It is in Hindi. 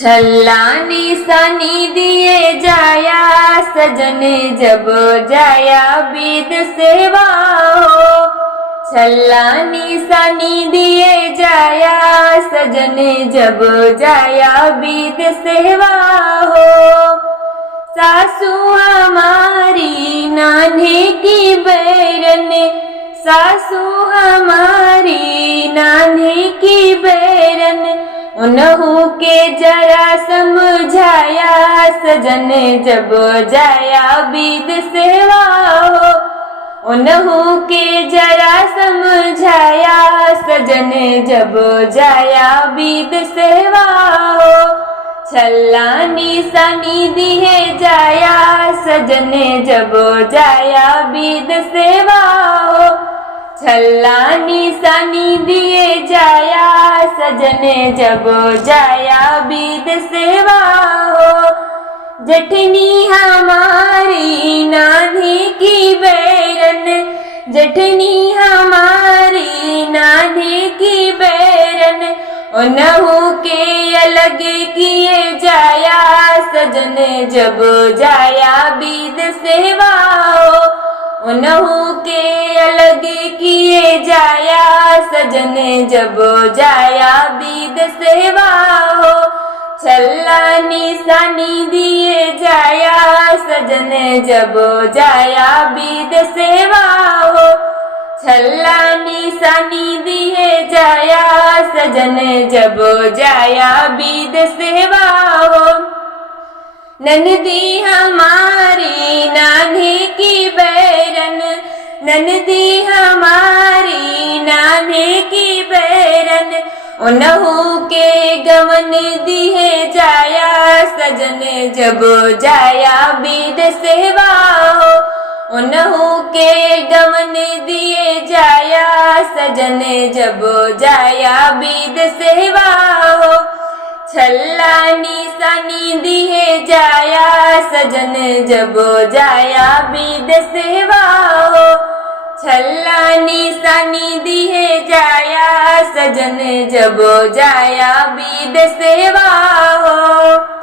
छल्ला निशानी दिए जाया सजन जब जाया बीद सेवा हो। छल्ला निशानी दिए जाया सजन जब जाया बीद सेवा हो। सासू हमारी नान्हे की बैरन, सासू हमारी नान्हे की बैरन, उन्हू के जरा समझाया सजन जब जाया बीद सेवा हो। उन्हू के जरा समझाया सजन जब जाया बीद सेवा हो। छल्ला निशानी दिए जाया सजन जब जाया बीद सेवा हो। छल्ला निशानी दिए जाया सजन जब जाया बीद सेवा हो। जठनी हमारी नान्हे की बैरन, जठनी हमारी नान्हे की बैरन, उन्हू के अलग किए जाया सजन जब जाया बीद सेवा हो। उन्हू के अलग किए जाया सजन जब जाया बीद सेवा हो। छल्ला निशानी दिए जाया सजन जब जाया बीद सेवा हो। छल्ला निशानी दिए जाया सजन जब जाया बीद सेवा हो। ननदी हमारी नान्हे की बैरन, ननदी हमारी नान्हे की बैरन, उन्हू के गवन दिए जाया सजन जब जाया बीद सेवा हो। उन्हू के गवन दिए जाया सजन जब जाया बीद सेवा हो। छल्ला निशानी दिए जाया सजन जब जाया बीद सेवा हो। छल्ला निशानी दिए जाया सजन जब जाया बीद सेवा हो।